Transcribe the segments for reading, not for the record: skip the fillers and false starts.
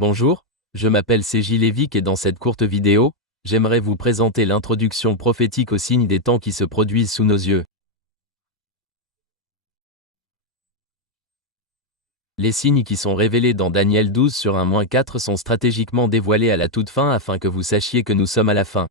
Bonjour, je m'appelle C.J. Levick et dans cette courte vidéo, j'aimerais vous présenter l'introduction prophétique aux signes des temps qui se produisent sous nos yeux. Les signes qui sont révélés dans Daniel 12 sur 1-4 sont stratégiquement dévoilés à la toute fin afin que vous sachiez que nous sommes à la fin.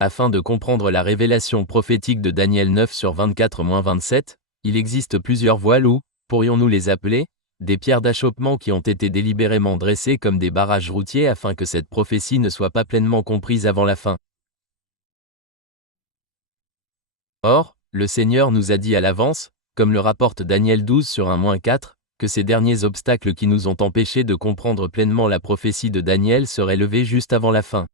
Afin de comprendre la révélation prophétique de Daniel 9 sur 24-27, il existe plusieurs voiles ou, pourrions-nous les appeler, des pierres d'achoppement qui ont été délibérément dressées comme des barrages routiers afin que cette prophétie ne soit pas pleinement comprise avant la fin. Or, le Seigneur nous a dit à l'avance, comme le rapporte Daniel 12 sur 1-4, que ces derniers obstacles qui nous ont empêchés de comprendre pleinement la prophétie de Daniel seraient levés juste avant la fin.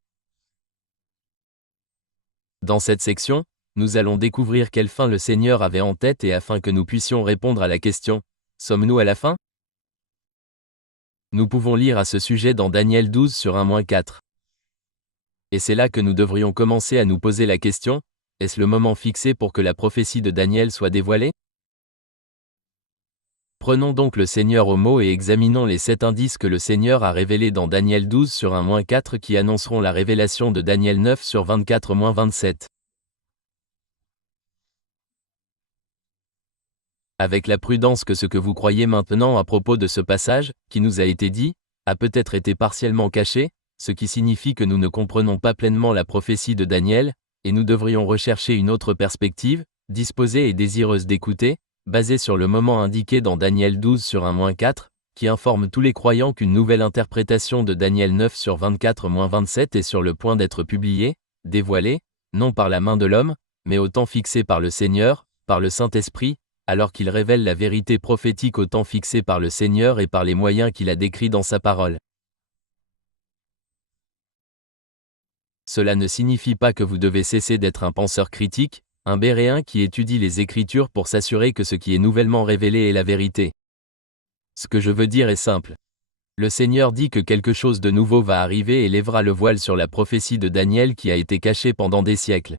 Dans cette section, nous allons découvrir quelle fin le Seigneur avait en tête et afin que nous puissions répondre à la question « Sommes-nous à la fin ?» Nous pouvons lire à ce sujet dans Daniel 12 sur 1-4. Et c'est là que nous devrions commencer à nous poser la question, est-ce le moment fixé pour que la prophétie de Daniel soit dévoilée? Prenons donc le Seigneur au mot et examinons les 7 indices que le Seigneur a révélés dans Daniel 12 sur 1-4 qui annonceront la révélation de Daniel 9 sur 24-27. Avec la prudence que ce que vous croyez maintenant à propos de ce passage, qui nous a été dit, a peut-être été partiellement caché, ce qui signifie que nous ne comprenons pas pleinement la prophétie de Daniel, et nous devrions rechercher une autre perspective, disposée et désireuse d'écouter, basée sur le moment indiqué dans Daniel 12 sur 1-4, qui informe tous les croyants qu'une nouvelle interprétation de Daniel 9 sur 24-27 est sur le point d'être publiée, dévoilée, non par la main de l'homme, mais au temps fixé par le Seigneur, par le Saint-Esprit, alors qu'il révèle la vérité prophétique au temps fixé par le Seigneur et par les moyens qu'il a décrits dans sa parole. Cela ne signifie pas que vous devez cesser d'être un penseur critique, un béréen qui étudie les Écritures pour s'assurer que ce qui est nouvellement révélé est la vérité. Ce que je veux dire est simple. Le Seigneur dit que quelque chose de nouveau va arriver et lèvera le voile sur la prophétie de Daniel qui a été cachée pendant des siècles.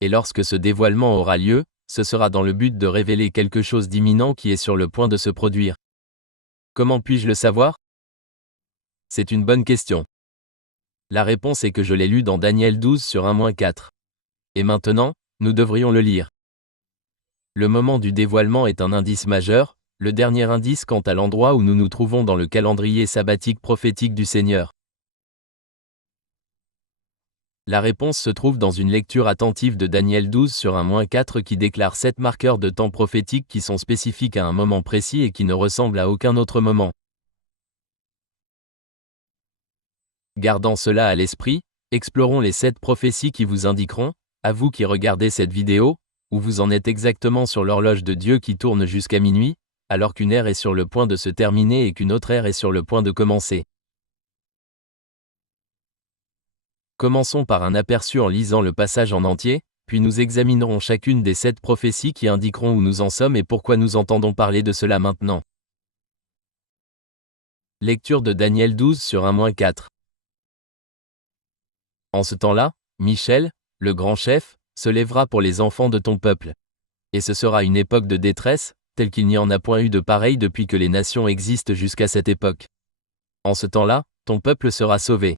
Et lorsque ce dévoilement aura lieu, ce sera dans le but de révéler quelque chose d'imminent qui est sur le point de se produire. Comment puis-je le savoir? C'est une bonne question. La réponse est que je l'ai lu dans Daniel 12 sur 1-4. Et maintenant, nous devrions le lire. Le moment du dévoilement est un indice majeur, le dernier indice quant à l'endroit où nous nous trouvons dans le calendrier sabbatique prophétique du Seigneur. La réponse se trouve dans une lecture attentive de Daniel 12 sur 1-4 qui déclare 7 marqueurs de temps prophétiques qui sont spécifiques à un moment précis et qui ne ressemblent à aucun autre moment. Gardant cela à l'esprit, explorons les 7 prophéties qui vous indiqueront, à vous qui regardez cette vidéo, où vous en êtes exactement sur l'horloge de Dieu qui tourne jusqu'à minuit, alors qu'une ère est sur le point de se terminer et qu'une autre ère est sur le point de commencer. Commençons par un aperçu en lisant le passage en entier, puis nous examinerons chacune des 7 prophéties qui indiqueront où nous en sommes et pourquoi nous entendons parler de cela maintenant. Lecture de Daniel 12 sur 1-4. En ce temps-là, Michel, le grand chef, se lèvera pour les enfants de ton peuple. Et ce sera une époque de détresse, telle qu'il n'y en a point eu de pareille depuis que les nations existent jusqu'à cette époque. En ce temps-là, ton peuple sera sauvé.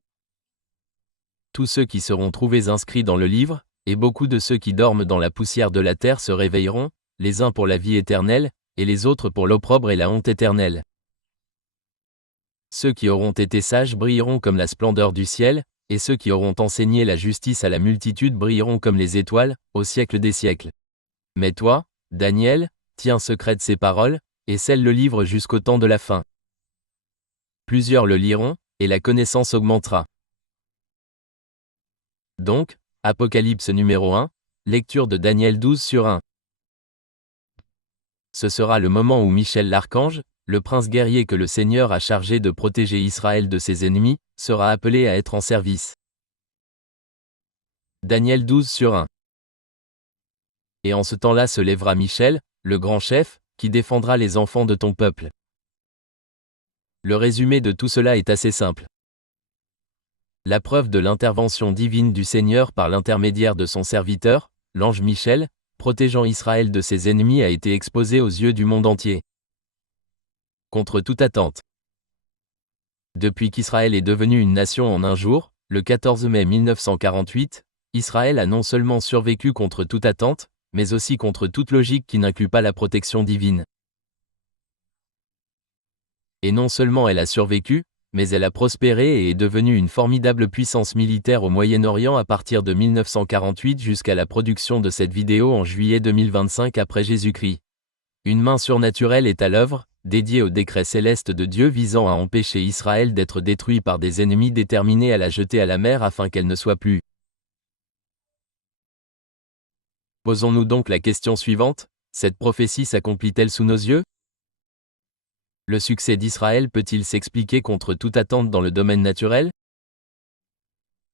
Tous ceux qui seront trouvés inscrits dans le livre, et beaucoup de ceux qui dorment dans la poussière de la terre se réveilleront, les uns pour la vie éternelle, et les autres pour l'opprobre et la honte éternelle. Ceux qui auront été sages brilleront comme la splendeur du ciel, et ceux qui auront enseigné la justice à la multitude brilleront comme les étoiles, au siècle des siècles. Mais toi, Daniel, tiens secrète ces paroles, et scelle le livre jusqu'au temps de la fin. Plusieurs le liront, et la connaissance augmentera. Donc, Apocalypse numéro 1, lecture de Daniel 12 sur 1. Ce sera le moment où Michel l'archange, le prince guerrier que le Seigneur a chargé de protéger Israël de ses ennemis, sera appelé à être en service. Daniel 12 sur 1. Et en ce temps-là se lèvera Michel, le grand chef, qui défendra les enfants de ton peuple. Le résumé de tout cela est assez simple. La preuve de l'intervention divine du Seigneur par l'intermédiaire de son serviteur, l'ange Michel, protégeant Israël de ses ennemis a été exposée aux yeux du monde entier. contre toute attente. Depuis qu'Israël est devenu une nation en un jour, le 14 mai 1948, Israël a non seulement survécu contre toute attente, mais aussi contre toute logique qui n'inclut pas la protection divine. Et non seulement elle a survécu, mais elle a prospéré et est devenue une formidable puissance militaire au Moyen-Orient à partir de 1948 jusqu'à la production de cette vidéo en juillet 2025 après Jésus-Christ. Une main surnaturelle est à l'œuvre, dédiée au décret céleste de Dieu visant à empêcher Israël d'être détruit par des ennemis déterminés à la jeter à la mer afin qu'elle ne soit plus. Posons-nous donc la question suivante, cette prophétie s'accomplit-elle sous nos yeux? Le succès d'Israël peut-il s'expliquer contre toute attente dans le domaine naturel?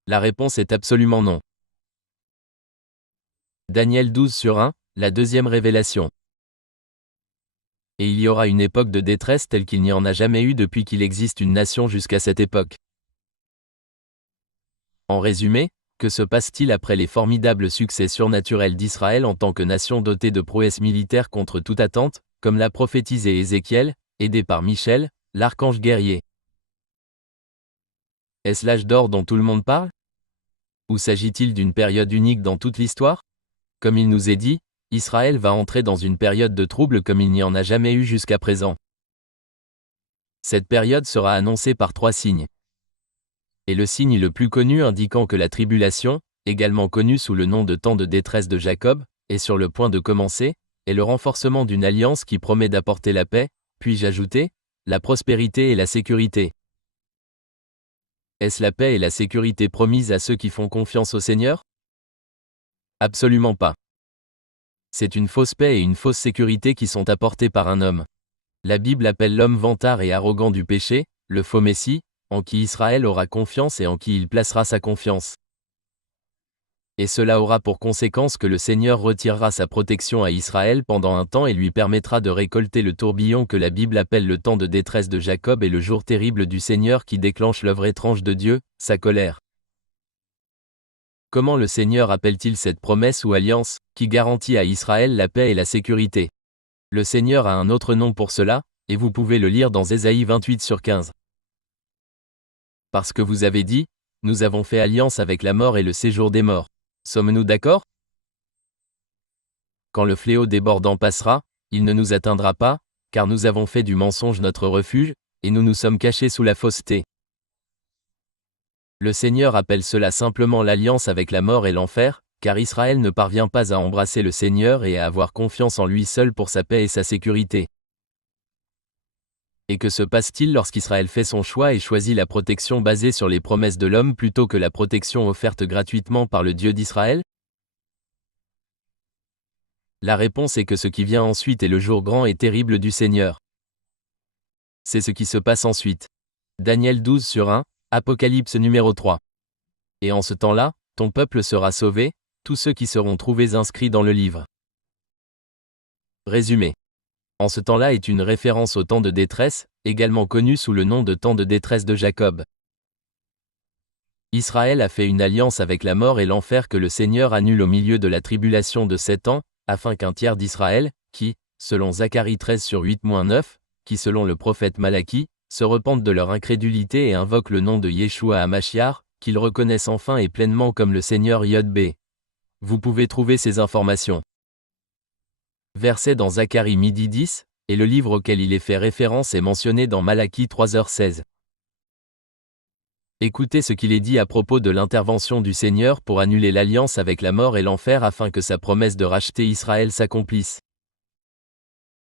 La réponse est absolument non. Daniel 12/1, la deuxième révélation. Et il y aura une époque de détresse telle qu'il n'y en a jamais eu depuis qu'il existe une nation jusqu'à cette époque. En résumé, que se passe-t-il après les formidables succès surnaturels d'Israël en tant que nation dotée de prouesses militaires contre toute attente, comme l'a prophétisé Ézéchiel, aidé par Michel, l'archange guerrier? Est-ce l'âge d'or dont tout le monde parle? Ou s'agit-il d'une période unique dans toute l'histoire? Comme il nous est dit, Israël va entrer dans une période de trouble comme il n'y en a jamais eu jusqu'à présent. Cette période sera annoncée par 3 signes. Et le signe le plus connu indiquant que la tribulation, également connue sous le nom de temps de détresse de Jacob, est sur le point de commencer, est le renforcement d'une alliance qui promet d'apporter la paix, puis-je ajouter, la prospérité et la sécurité. Est-ce la paix et la sécurité promises à ceux qui font confiance au Seigneur? Absolument pas. C'est une fausse paix et une fausse sécurité qui sont apportées par un homme. La Bible appelle l'homme vantard et arrogant du péché, le faux Messie, en qui Israël aura confiance et en qui il placera sa confiance. Et cela aura pour conséquence que le Seigneur retirera sa protection à Israël pendant un temps et lui permettra de récolter le tourbillon que la Bible appelle le temps de détresse de Jacob et le jour terrible du Seigneur qui déclenche l'œuvre étrange de Dieu, sa colère. Comment le Seigneur appelle-t-il cette promesse ou alliance, qui garantit à Israël la paix et la sécurité? Le Seigneur a un autre nom pour cela, et vous pouvez le lire dans Ésaïe 28/15. Parce que vous avez dit, nous avons fait alliance avec la mort et le séjour des morts. Sommes-nous d'accord? Quand le fléau débordant passera, il ne nous atteindra pas, car nous avons fait du mensonge notre refuge, et nous nous sommes cachés sous la fausseté. Le Seigneur appelle cela simplement l'alliance avec la mort et l'enfer, car Israël ne parvient pas à embrasser le Seigneur et à avoir confiance en lui seul pour sa paix et sa sécurité. Et que se passe-t-il lorsqu'Israël fait son choix et choisit la protection basée sur les promesses de l'homme plutôt que la protection offerte gratuitement par le Dieu d'Israël? La réponse est que ce qui vient ensuite est le jour grand et terrible du Seigneur. C'est ce qui se passe ensuite. Daniel 12/1, Apocalypse numéro 3. Et en ce temps-là, ton peuple sera sauvé, tous ceux qui seront trouvés inscrits dans le livre. Résumé. En ce temps-là est une référence au temps de détresse, également connu sous le nom de temps de détresse de Jacob. Israël a fait une alliance avec la mort et l'enfer que le Seigneur annule au milieu de la tribulation de 7 ans, afin qu'un tiers d'Israël, qui, selon Zacharie 13/8-9, qui selon le prophète Malachie, se repentent de leur incrédulité et invoquent le nom de Yeshua HaMashiach, qu'ils reconnaissent enfin et pleinement comme le Seigneur Yod-Bé. Vous pouvez trouver ces informations. Verset dans Zacharie 10, et le livre auquel il est fait référence est mentionné dans Malachie 3h16. Écoutez ce qu'il est dit à propos de l'intervention du Seigneur pour annuler l'alliance avec la mort et l'enfer afin que sa promesse de racheter Israël s'accomplisse.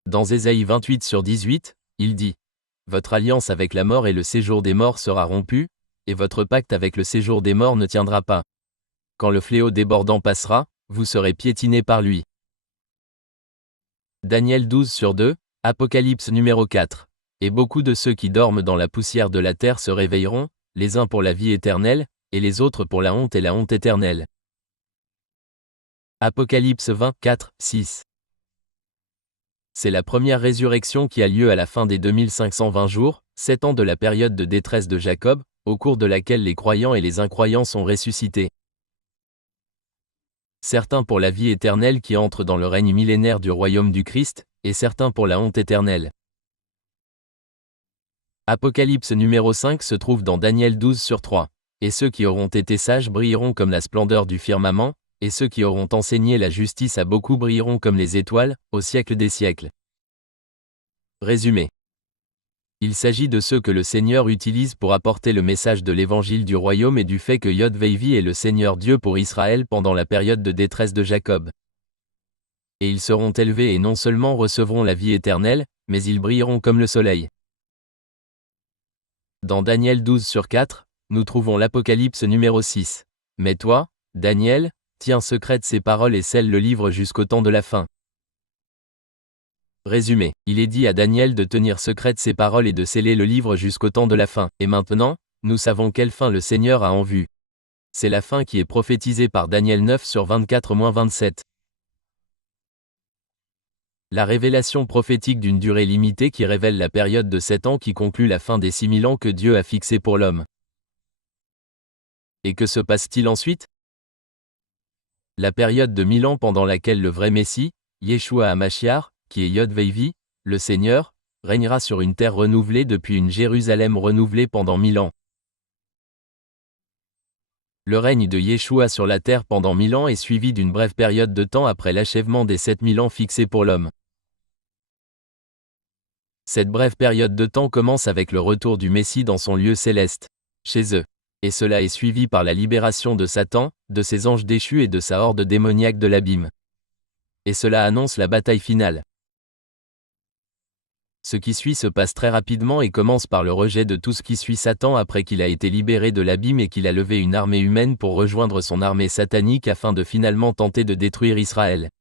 Dans Ésaïe 28/18, il dit « Votre alliance avec la mort et le séjour des morts sera rompue, et votre pacte avec le séjour des morts ne tiendra pas. Quand le fléau débordant passera, vous serez piétinés par lui. » Daniel 12/2, Apocalypse numéro 4. Et beaucoup de ceux qui dorment dans la poussière de la terre se réveilleront, les uns pour la vie éternelle, et les autres pour la honte et la honte éternelle. Apocalypse 24/6. C'est la première résurrection qui a lieu à la fin des 2520 jours, 7 ans de la période de détresse de Jacob, au cours de laquelle les croyants et les incroyants sont ressuscités. Certains pour la vie éternelle qui entrent dans le règne millénaire du royaume du Christ, et certains pour la honte éternelle. Apocalypse numéro 5 se trouve dans Daniel 12/3. Et ceux qui auront été sages brilleront comme la splendeur du firmament, et ceux qui auront enseigné la justice à beaucoup brilleront comme les étoiles, au siècle des siècles. Résumé. Il s'agit de ceux que le Seigneur utilise pour apporter le message de l'évangile du royaume et du fait que Yod-Vei est le Seigneur Dieu pour Israël pendant la période de détresse de Jacob. Et ils seront élevés et non seulement recevront la vie éternelle, mais ils brilleront comme le soleil. Dans Daniel 12/4, nous trouvons l'Apocalypse numéro 6. Mais toi, Daniel, tiens secrète ces paroles et scelle le livre jusqu'au temps de la fin. Résumé. Il est dit à Daniel de tenir secrète ces paroles et de sceller le livre jusqu'au temps de la fin. Et maintenant, nous savons quelle fin le Seigneur a en vue. C'est la fin qui est prophétisée par Daniel 9/24-27. La révélation prophétique d'une durée limitée qui révèle la période de 7 ans qui conclut la fin des 6000 ans que Dieu a fixé pour l'homme. Et que se passe-t-il ensuite? La période de 1000 ans pendant laquelle le vrai Messie, Yeshua HaMashiach, qui est Yod-Vei, le Seigneur, régnera sur une terre renouvelée depuis une Jérusalem renouvelée pendant 1000 ans. Le règne de Yeshua sur la terre pendant 1000 ans est suivi d'une brève période de temps après l'achèvement des 7000 ans fixés pour l'homme. Cette brève période de temps commence avec le retour du Messie dans son lieu céleste, chez eux. Et cela est suivi par la libération de Satan, de ses anges déchus et de sa horde démoniaque de l'abîme. Et cela annonce la bataille finale. Ce qui suit se passe très rapidement et commence par le rejet de tout ce qui suit Satan après qu'il a été libéré de l'abîme et qu'il a levé une armée humaine pour rejoindre son armée satanique afin de finalement tenter de détruire Israël.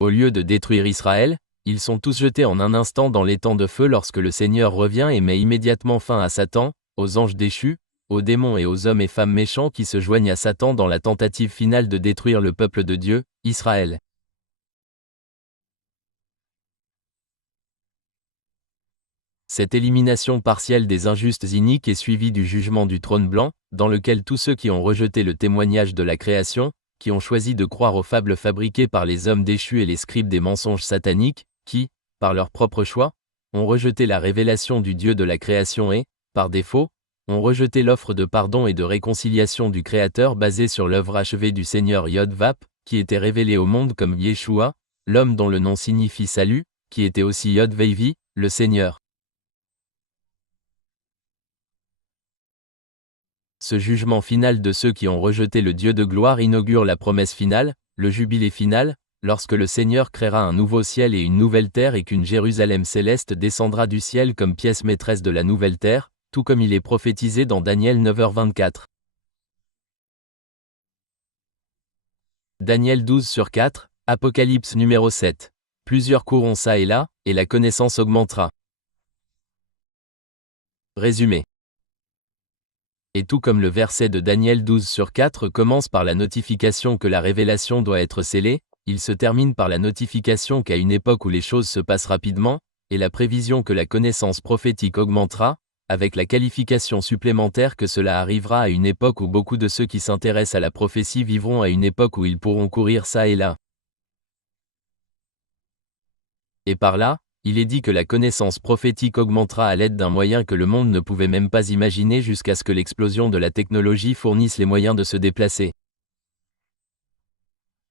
Au lieu de détruire Israël, ils sont tous jetés en un instant dans l'étang de feu lorsque le Seigneur revient et met immédiatement fin à Satan, aux anges déchus, aux démons et aux hommes et femmes méchants qui se joignent à Satan dans la tentative finale de détruire le peuple de Dieu, Israël. Cette élimination partielle des injustes iniques est suivie du jugement du trône blanc, dans lequel tous ceux qui ont rejeté le témoignage de la création, qui ont choisi de croire aux fables fabriquées par les hommes déchus et les scribes des mensonges sataniques, qui, par leur propre choix, ont rejeté la révélation du Dieu de la création et, par défaut, ont rejeté l'offre de pardon et de réconciliation du Créateur basée sur l'œuvre achevée du Seigneur Yod-Vap, qui était révélé au monde comme Yeshua, l'homme dont le nom signifie salut, qui était aussi Yod-Vei, le Seigneur. Ce jugement final de ceux qui ont rejeté le Dieu de gloire inaugure la promesse finale, le jubilé final, lorsque le Seigneur créera un nouveau ciel et une nouvelle terre et qu'une Jérusalem céleste descendra du ciel comme pièce maîtresse de la nouvelle terre, tout comme il est prophétisé dans Daniel 9h24. Daniel 12/4, Apocalypse numéro 7. Plusieurs courront ça et là, et la connaissance augmentera. Résumé. Et tout comme le verset de Daniel 12/4 commence par la notification que la révélation doit être scellée, il se termine par la notification qu'à une époque où les choses se passent rapidement, et la prévision que la connaissance prophétique augmentera, avec la qualification supplémentaire que cela arrivera à une époque où beaucoup de ceux qui s'intéressent à la prophétie vivront à une époque où ils pourront courir ça et là. Et par là, il est dit que la connaissance prophétique augmentera à l'aide d'un moyen que le monde ne pouvait même pas imaginer jusqu'à ce que l'explosion de la technologie fournisse les moyens de se déplacer.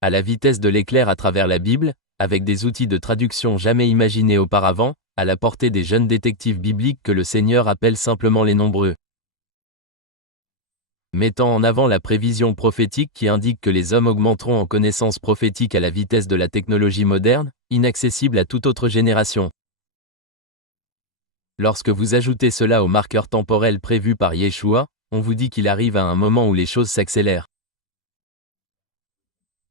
À la vitesse de l'éclair à travers la Bible, avec des outils de traduction jamais imaginés auparavant, à la portée des jeunes détectives bibliques que le Seigneur appelle simplement les nombreux. Mettant en avant la prévision prophétique qui indique que les hommes augmenteront en connaissance prophétique à la vitesse de la technologie moderne, inaccessible à toute autre génération. Lorsque vous ajoutez cela au marqueur temporel prévu par Yeshua, on vous dit qu'il arrive à un moment où les choses s'accélèrent.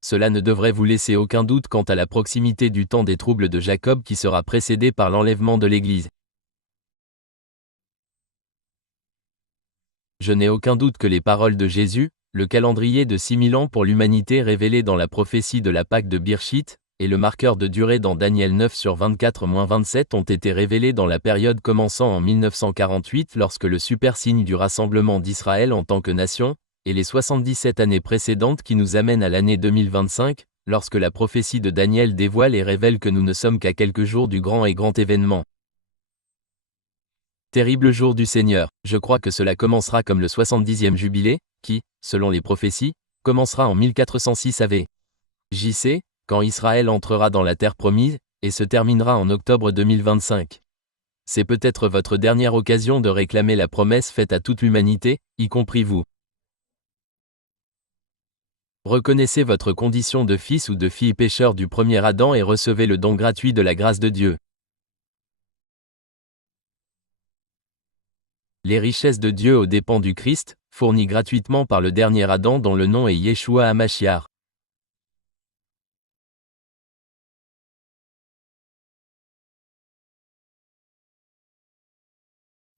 Cela ne devrait vous laisser aucun doute quant à la proximité du temps des troubles de Jacob qui sera précédé par l'enlèvement de l'Église. Je n'ai aucun doute que les paroles de Jésus, le calendrier de 6000 ans pour l'humanité révélé dans la prophétie de la Pâque de Birchit, et le marqueur de durée dans Daniel 9/24-27 ont été révélés dans la période commençant en 1948 lorsque le super signe du rassemblement d'Israël en tant que nation, et les 77 années précédentes qui nous amènent à l'année 2025, lorsque la prophétie de Daniel dévoile et révèle que nous ne sommes qu'à quelques jours du grand et grand événement. Terrible jour du Seigneur, je crois que cela commencera comme le 70e jubilé, qui, selon les prophéties, commencera en 1406 AV. JC, quand Israël entrera dans la terre promise, et se terminera en octobre 2025. C'est peut-être votre dernière occasion de réclamer la promesse faite à toute l'humanité, y compris vous. Reconnaissez votre condition de fils ou de fille pécheur du premier Adam et recevez le don gratuit de la grâce de Dieu. Les richesses de Dieu aux dépens du Christ, fournies gratuitement par le dernier Adam dont le nom est Yeshua HaMashiach.